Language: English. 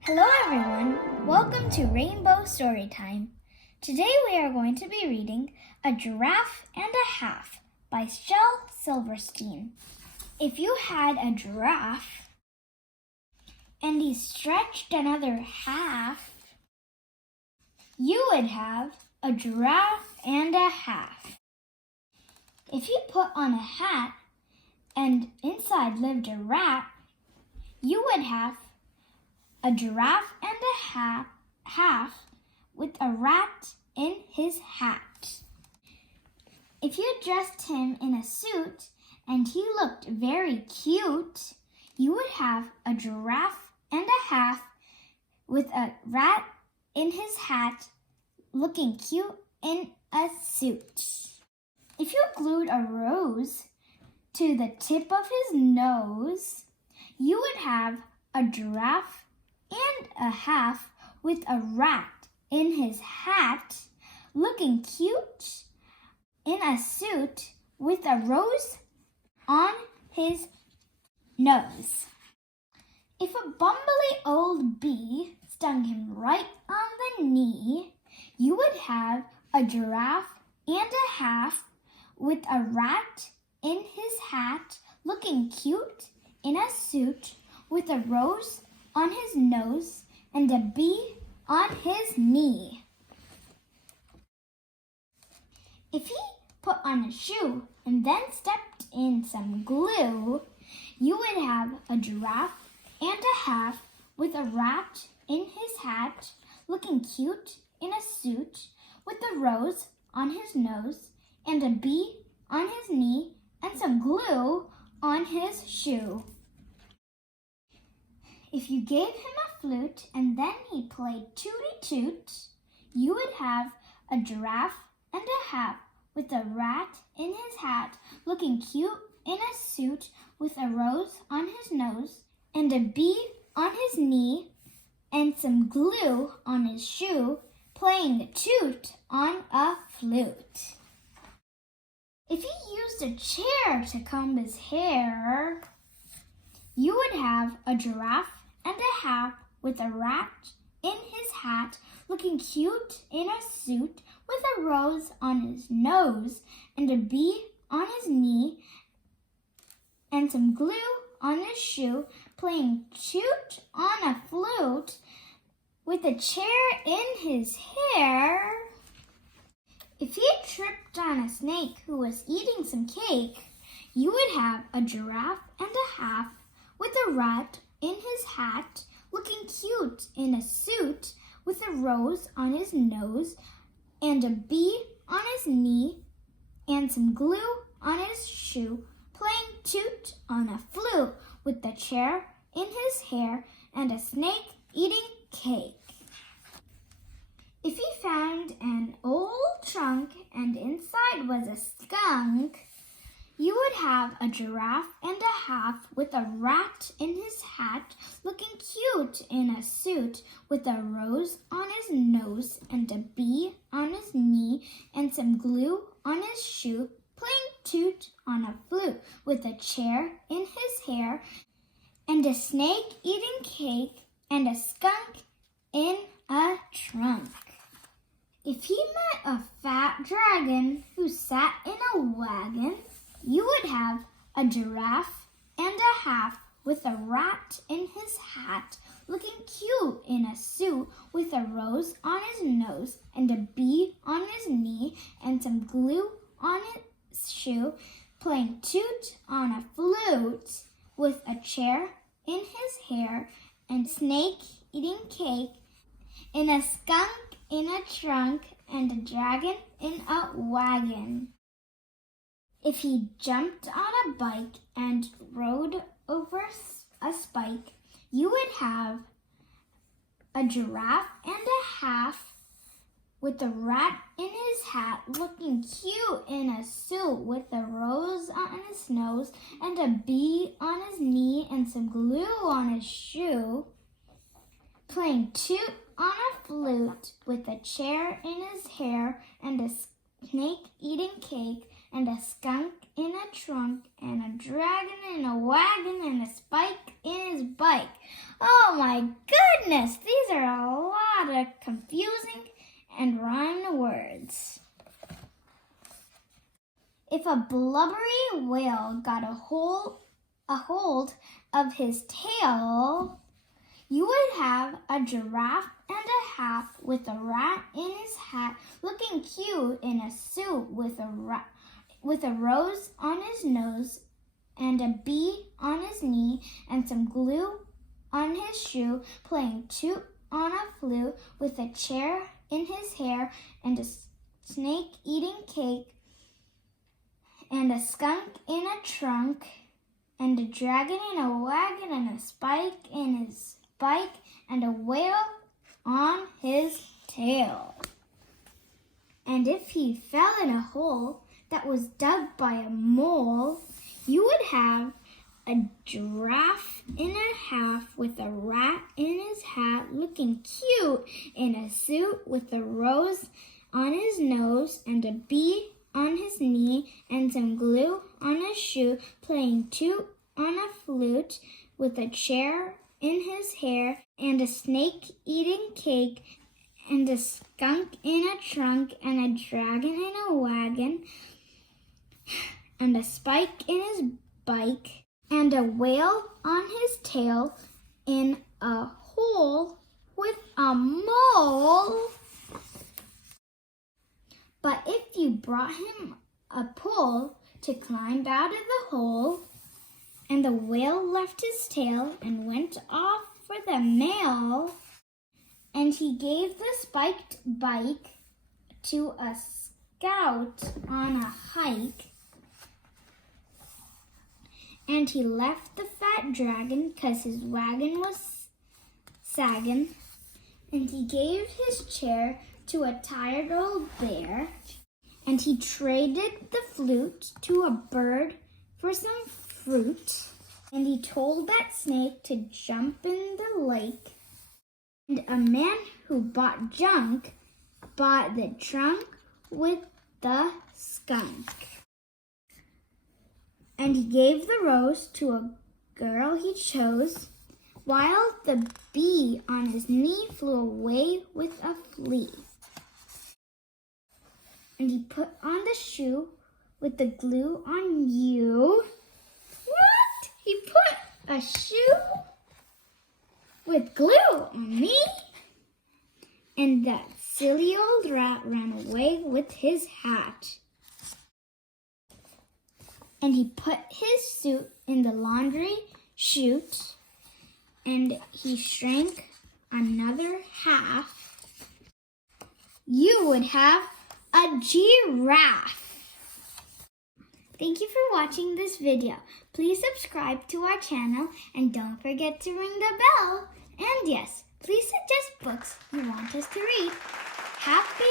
Hello everyone, welcome to Rainbow Storytime. Today we are going to be reading A Giraffe and a Half by Shel Silverstein. If you had a giraffe and he stretched another half, you would have a giraffe and a half. If you put on a hat and inside lived a rat, you would have a giraffe and a half with a rat in his hat. If you dressed him in a suit and he looked very cute, you would have a giraffe and a half with a rat in his hat looking cute in a suit. If you glued a rose to the tip of his nose, you would have a giraffe and a half with a rat in his hat looking cute in a suit with a rose on his nose. If a bumbly old bee stung him right on the knee, you would have a giraffe and a half with a rat in his hat looking cute in a suit with a rose on his nose and a bee on his knee. If he put on a shoe and then stepped in some glue, you would have a giraffe and a half with a rat in his hat looking cute in a suit with a rose on his nose and a bee on his knee and some glue on his shoe. If you gave him a flute and then he played tooty-toot, you would have a giraffe and a half with a rat in his hat looking cute in a suit with a rose on his nose and a bee on his knee and some glue on his shoe playing toot on a flute. If he used a chair to comb his hair, you would have a giraffe and a half with a rat in his hat looking cute in a suit with a rose on his nose and a bee on his knee and some glue on his shoe playing toot on a flute with a chair in his hair. If he tripped on a snake who was eating some cake, you would have a giraffe and a half with a rat in his hat looking cute in a suit with a rose on his nose and a bee on his knee and some glue on his shoe playing toot on a flute with the chair in his hair and a snake eating cake. If he found an old trunk and inside was a skunk, you would have a giraffe and a half with a rat in his hat looking cute in a suit with a rose on his nose and a bee on his knee and some glue on his shoe playing toot on a flute with a chair in his hair and a snake eating cake and a skunk in a trunk. If he met a fat dragon who sat in a wagon, you would have a giraffe and a half with a rat in his hat looking cute in a suit with a rose on his nose and a bee on his knee and some glue on his shoe playing toot on a flute with a chair in his hair and snake eating cake and a skunk in a trunk and a dragon in a wagon. If he jumped on a bike and rode over a spike, you would have a giraffe and a half with a rat in his hat looking cute in a suit with a rose on his nose and a bee on his knee and some glue on his shoe, playing toot on a flute with a chair in his hair and a snake eating cake and a skunk in a trunk, and a dragon in a wagon, and a spike in his bike. Oh my goodness, these are a lot of confusing and rhymed words. If a blubbery whale got a hold of his tail, you would have a giraffe and a half with a rat in his hat, looking cute in a suit with a rose on his nose and a bee on his knee and some glue on his shoe, playing toot on a flute with a chair in his hair and a snake eating cake and a skunk in a trunk and a dragon in a wagon and a spike in his bike and a whale on his tail. And if he fell in a hole that was dug by a mole, you would have a giraffe in a half with a rat in his hat, looking cute in a suit with a rose on his nose and a bee on his knee and some glue on his shoe, playing toot on a flute with a chair in his hair and a snake eating cake and a skunk in a trunk and a dragon in a wagon and a spike in his bike and a whale on his tail in a hole with a mole. But if you brought him a pole to climb out of the hole, and the whale left his tail and went off for the mail, and he gave the spiked bike to a scout on a hike, and he left the fat dragon 'cause his wagon was sagging, and he gave his chair to a tired old bear, and he traded the flute to a bird for some fruit, and he told that snake to jump in the lake, and a man who bought junk bought the trunk with the skunk, and he gave the rose to a girl he chose, while the bee on his knee flew away with a flea. And he put on the shoe with the glue on you. What? He put a shoe with glue on me? And that silly old rat ran away with his hat. And he put his suit in the laundry chute, and he shrank another half. You would have a giraffe. Thank you for watching this video. Please subscribe to our channel and don't forget to ring the bell. And yes, please suggest books you want us to read. Have